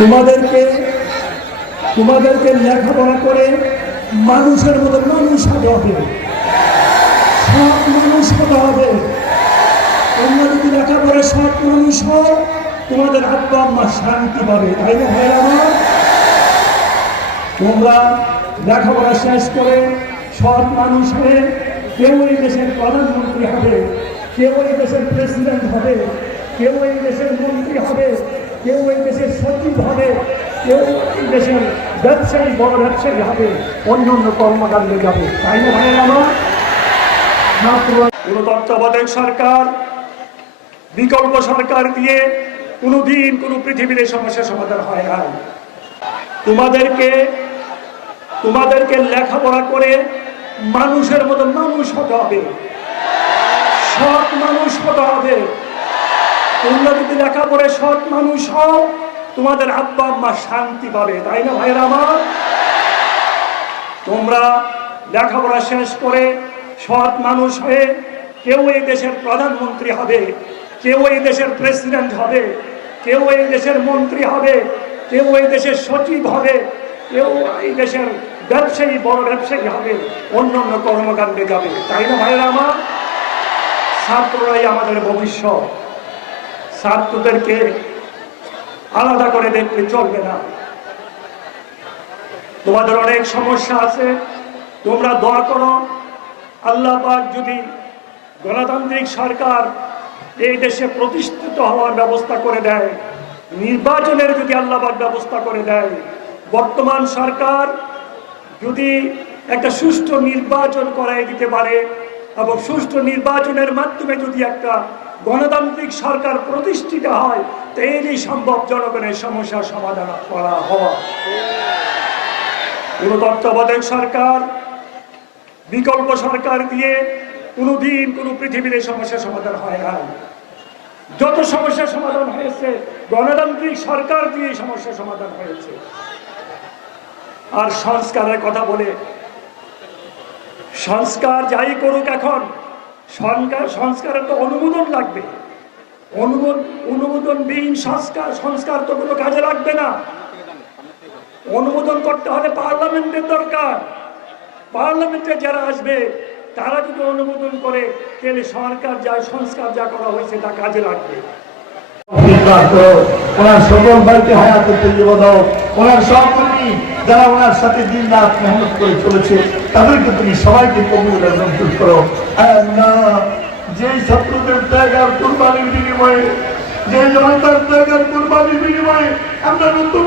তোমাদেরকে তোমাদেরকে লেখাপড়া করে মানুষের মতো মানুষ হতে হবে। সব মানুষ হতে হবে। তোমরা যদি লেখাপড়া সব মানুষ হও, তোমাদের আব্বা আম্মা শান্তি পাবে, তাই না ভাই আমার? তোমরা লেখাপড়া শেষ করে সৎ মানুষ হয়ে কেউ এই দেশের প্রধানমন্ত্রী হবে কেউ এই দেশের প্রেসিডেন্ট হবে কেউ এই দেশের মন্ত্রী হবে কেউ এই হবে, কেউ এই দেশের ব্যবসায়ী, বড় ব্যবসায়ী হবে অন্য অন্য কর্মকাণ্ডে যাবে। তাই না ভাই আমার মাত্র তত্ত্বাবধায়ক সরকার, বিকল্প সরকার দিয়ে কোনোদিন কোনো পৃথিবীর এই সমস্যার সমাধান হয় না তোমাদেরকে তোমাদেরকে লেখাপড়া করে মানুষের মতো মানুষ হতে হবে। সৎ মানুষ হতে হবে। তোমরা যদি লেখাপড়ে সৎ মানুষ হও তোমাদের আব্বা আম্মা শান্তি পাবে, তাই না ভাইরা আমার? তোমরা লেখাপড়া শেষ করে সৎ মানুষ হয়ে কেউ এই দেশের প্রধানমন্ত্রী হবে, কেউ এই দেশের প্রেসিডেন্ট হবে, কেউ এই দেশের মন্ত্রী হবে, কেউ এই দেশের সচিব হবে, কেউ এই দেশের ব্যবসায়ী, বড় ব্যবসায়ী হবে অন্য অন্য কর্মকাণ্ডে যাবে, তাই না ভাইরা আমার? ছাত্ররাই আমাদের ভবিষ্যৎ। ছাত্রদেরকে আলাদা করে দেখতে চলবে না। তোমাদের অনেক সমস্যা আছে, তোমরা দোয়া করো। আল্লাহ যদি গণতান্ত্রিক সরকার এই দেশে প্রতিষ্ঠিত হওয়ার ব্যবস্থা করে দেয়, নির্বাচনের যদি আল্লাহ ব্যবস্থা করে দেয়, বর্তমান সরকার যদি একটা সুষ্ঠু নির্বাচন করাই দিতে পারে এবং সুষ্ঠু নির্বাচনের মাধ্যমে যদি একটা গণতান্ত্রিক সরকার প্রতিষ্ঠিত হয় তাইলেই সম্ভব জনগণের সমস্যার সমাধান করা হওয়া। কোন তত্ত্বাবধায়ক সরকার, বিকল্প সরকার দিয়ে কোনোদিন কোনো পৃথিবীর এই সমস্যার সমাধান হয় না যত সমস্যার সমাধান হয়েছে, গণতান্ত্রিক সরকার দিয়ে এই সমস্যার সমাধান হয়েছে। আর সংস্কারের কথা বলে, সংস্কার যাই করুক এখন সংস্কার, সংস্কারের তো অনুমোদন লাগবে। অনুমোদন অনুমোদনবিহীন সংস্কার সংস্কার তো কোনো কাজে লাগবে না। অনুমোদন করতে হলে পার্লামেন্টের দরকার। পার্লামেন্টে যারা আসবে, তারা যদি অনুমোদন করে, তাহলে সরকার যা, সংস্কার যা করা হয়েছে তা কাজে লাগবে। ওনার সকল বাড়িতে হায়াতের তৈরি দাও, ওনার সহকর্মী যারা ওনার সাথে দিন রাত মেহনত করে চলেছে তাদেরকে তুমি সবাইকে কবুল মঞ্জুর করো। না আল্লাহ, যে শত্রুদের ত্যাগ আর কুরবানির বিনিময়ে যে জনতার ত্যাগ আর কুরবানির বিনিময়ে আমরা নতুন